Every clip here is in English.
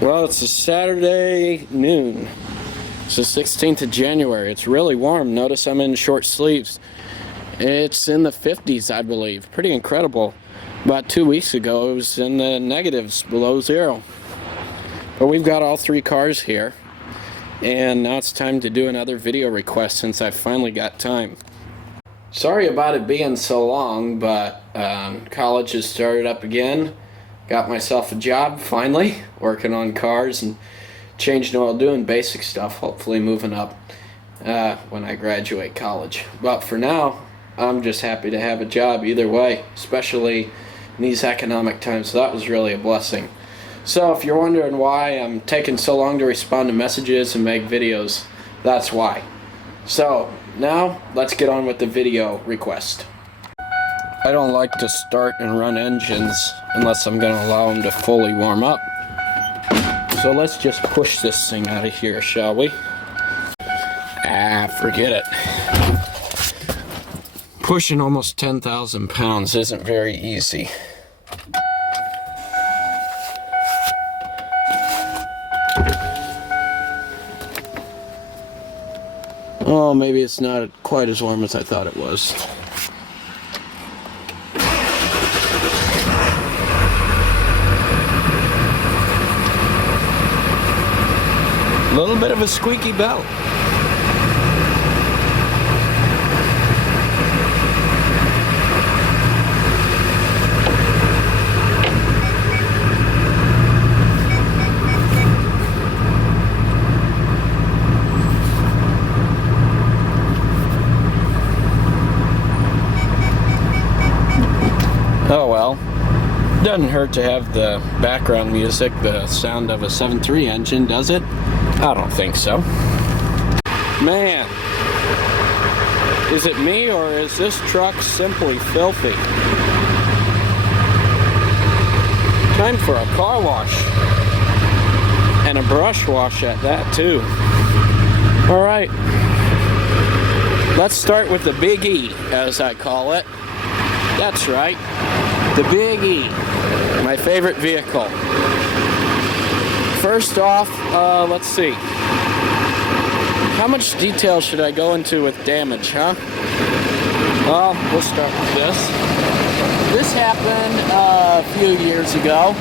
Well, it's a Saturday noon. It's the 16th of January. It's really warm. Notice I'm in short sleeves. It's in the 50s, I believe. Pretty incredible. About 2 weeks ago, it was in the negatives, below zero. But we've got all three cars here. And now it's time to do another video request since I finally got time. Sorry about it being so long, but college has started up again. Got myself a job finally, working on cars and changing oil, doing basic stuff, hopefully moving up when I graduate college. But for now, I'm just happy to have a job either way, especially in these economic times. So that was really a blessing. So if you're wondering why I'm taking so long to respond to messages and make videos, that's why. So now let's get on with the video request. I don't like to start and run engines unless I'm going to allow them to fully warm up. So let's just push this thing out of here, shall we? Forget it. Pushing almost 10,000 pounds isn't very easy. Oh, maybe it's not quite as warm as I thought it was. A little bit of a squeaky belt. Oh well, doesn't hurt to have the background music, the sound of a 7.3 engine, does it? I don't think so. Man, is it me or is this truck simply filthy? Time for a car wash. And a brush wash at that too. Alright, let's start with the Big E, as I call it. That's right, the Big E, my favorite vehicle. First off, let's see. How much detail should I go into with damage, huh? Well, we'll start with this. This happened a few years ago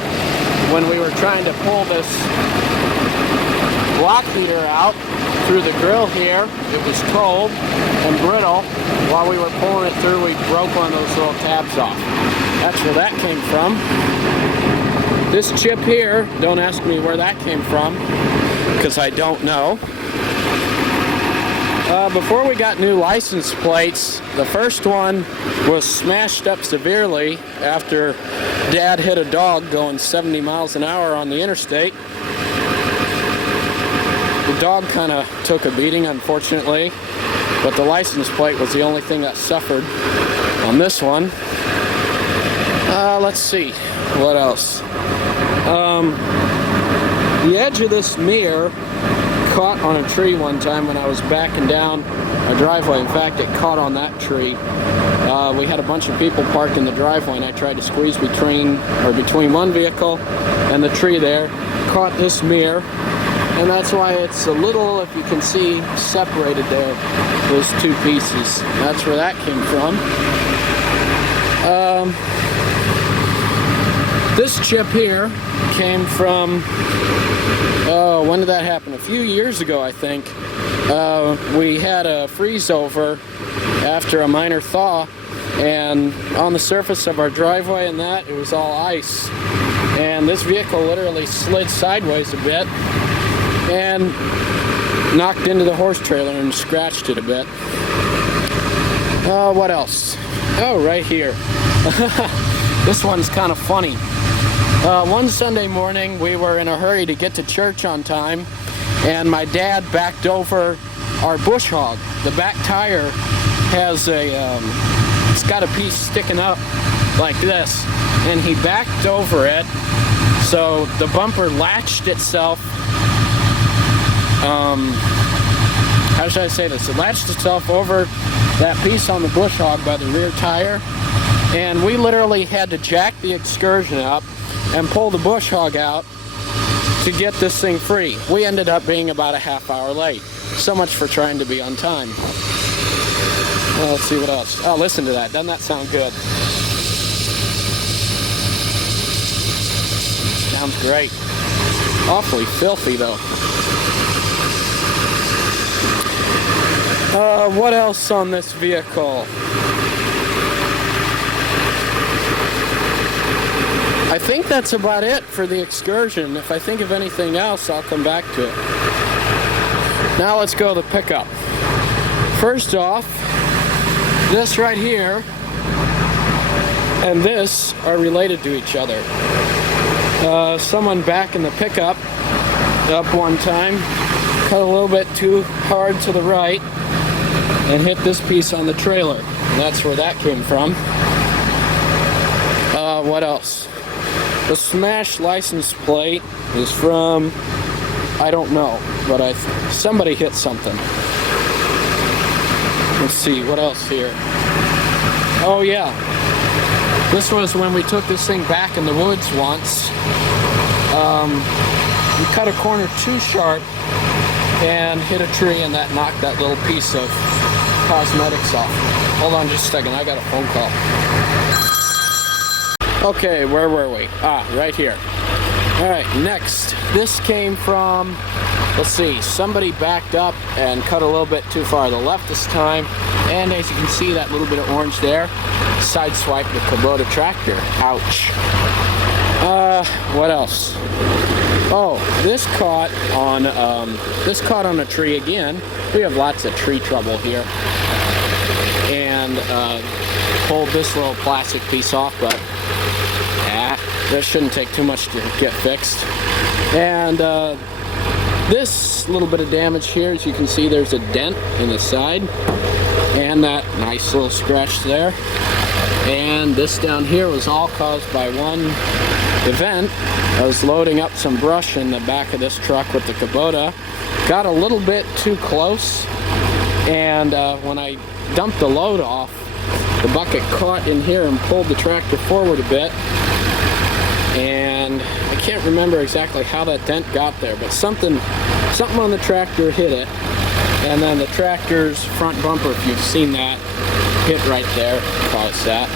when we were trying to pull this block heater out through the grill here. It was cold and brittle. While we were pulling it through, we broke one of those little tabs off. That's where that came from. This chip here, don't ask me where that came from, because I don't know. Before we got new license plates, the first one was smashed up severely after Dad hit a dog going 70 miles an hour on the interstate. The dog kind of took a beating, unfortunately, but the license plate was the only thing that suffered on this one. Let's see, what else? The edge of this mirror caught on a tree one time when I was backing down a driveway. In fact, it caught on that tree. We had a bunch of people parked in the driveway and I tried to squeeze between one vehicle and the tree there. Caught this mirror, and that's why it's a little, if you can see, separated there, those two pieces. That's where that came from. This chip here came from, when did that happen? A few years ago, I think. We had a freeze over after a minor thaw, and on the surface of our driveway and that, it was all ice. And this vehicle literally slid sideways a bit and knocked into the horse trailer and scratched it a bit. What else? Oh, right here. This one's kind of funny. One Sunday morning, we were in a hurry to get to church on time, and my dad backed over our bush hog. The back tire has it's got a piece sticking up like this, and he backed over it, so the bumper latched itself, how should I say this? It latched itself over that piece on the bush hog by the rear tire, and we literally had to jack the Excursion up and pull the bush hog out to get this thing free. We ended up being about a half hour late. So much for trying to be on time. Well, let's see what else. Oh, listen to that. Doesn't that sound good? Sounds great. Awfully filthy, though. What else on this vehicle? I think that's about it for the excursion. If I think of anything else, I'll come back to it. Now let's go to the pickup. First off, this right here and this are related to each other. Someone back in the pickup up one time, cut a little bit too hard to the right and hit this piece on the trailer. And that's where that came from. What else? The smashed license plate is from, I don't know, but somebody hit something. Let's see, what else here? Oh yeah, this was when we took this thing back in the woods once. We cut a corner too sharp and hit a tree, and that knocked that little piece of cosmetics off. Hold on just a second, I got a phone call. Okay, where were we? Right here. Alright, next. This came from, let's see, somebody backed up and cut a little bit too far to the left this time. And as you can see, that little bit of orange there, sideswiped the Kubota tractor. Ouch. What else? Oh, this caught on a tree again. We have lots of tree trouble here. And pulled this little plastic piece off, but this shouldn't take too much to get fixed. And this little bit of damage here, as you can see, there's a dent in the side and that nice little scratch there. And this down here was all caused by one event. I was loading up some brush in the back of this truck with the Kubota, got a little bit too close, and when I dumped the load off, the bucket caught in here and pulled the tractor forward a bit. And I can't remember exactly how that dent got there, but something on the tractor hit it, and then the tractor's front bumper, if you've seen that, hit right there, caused that.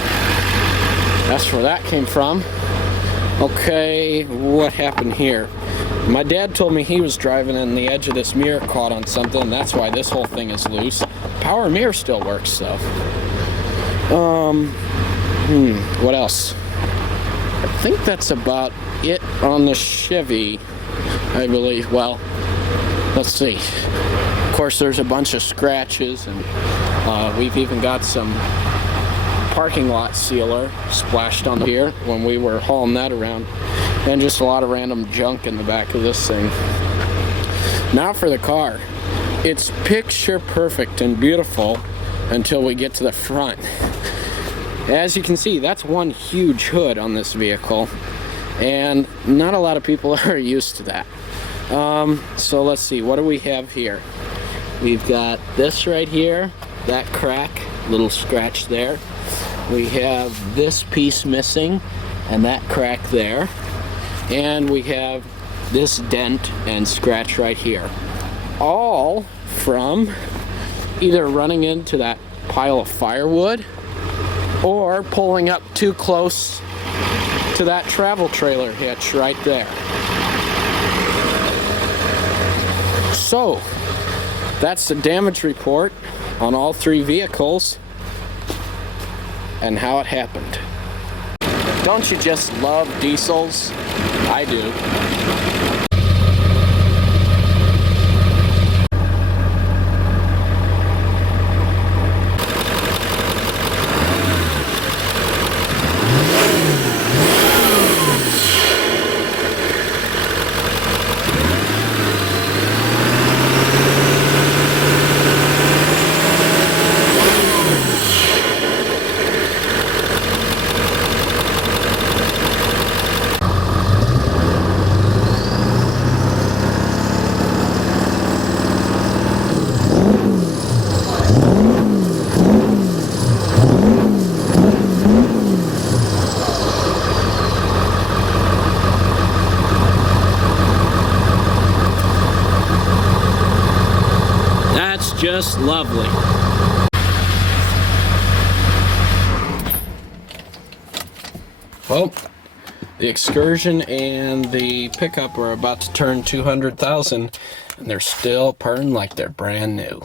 That's where that came from. Okay, what happened here? My dad told me he was driving and the edge of this mirror caught on something, and that's why this whole thing is loose. Power mirror still works, though. What else? I think that's about it on the Chevy, I believe. Well, let's see. Of course, there's a bunch of scratches, and we've even got some parking lot sealer splashed on here when we were hauling that around, and just a lot of random junk in the back of this thing. Now for the car. It's picture perfect and beautiful until we get to the front. As you can see, that's one huge hood on this vehicle, and not a lot of people are used to that. So let's see, what do we have here? We've got this right here, that crack, little scratch there. We have this piece missing, and that crack there. And we have this dent and scratch right here. All from either running into that pile of firewood or pulling up too close to that travel trailer hitch right there. So, that's the damage report on all three vehicles and how it happened. Don't you just love diesels? I do. just lovely. Well, the Excursion and the pickup are about to turn 200,000, and they're still purring like they're brand new.